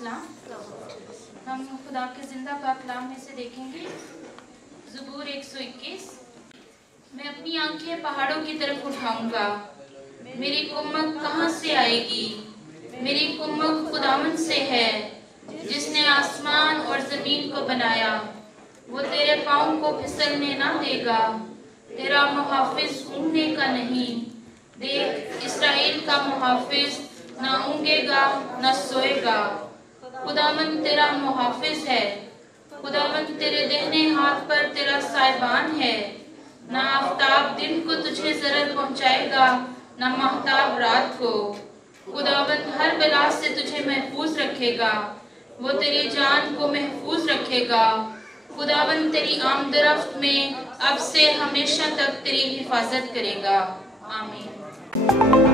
सलाम। हम खुदा के जिंदा पाक कलाम में से देखेंगे ज़बूर 121। मैं अपनी आंखें पहाड़ों की तरफ उठाऊंगा, मेरी कुम्मत कहाँ से आएगी? मेरी कुम्मत खुदावंद से है जिसने आसमान और जमीन को बनाया। वो तेरे पाँव को फिसलने ना देगा, तेरा मुहाफिज ऊँघने का नहीं। देख, इसराइल का मुहाफिज ना ऊँघेगा ना सोएगा। खुदावंद तेरा मुहाफिज है, खुदावंद तेरे दाहिने हाथ पर तेरा साहिबान है। ना आफताब दिन को तुझे जरर पहुँचाएगा, ना महताब रात को। खुदावंद हर बला से तुझे महफूज रखेगा, वो तेरी जान को महफूज रखेगा। खुदावंद तेरी आमदरफ्त में अब से हमेशा तक तेरी हिफाजत करेगा। आमीन।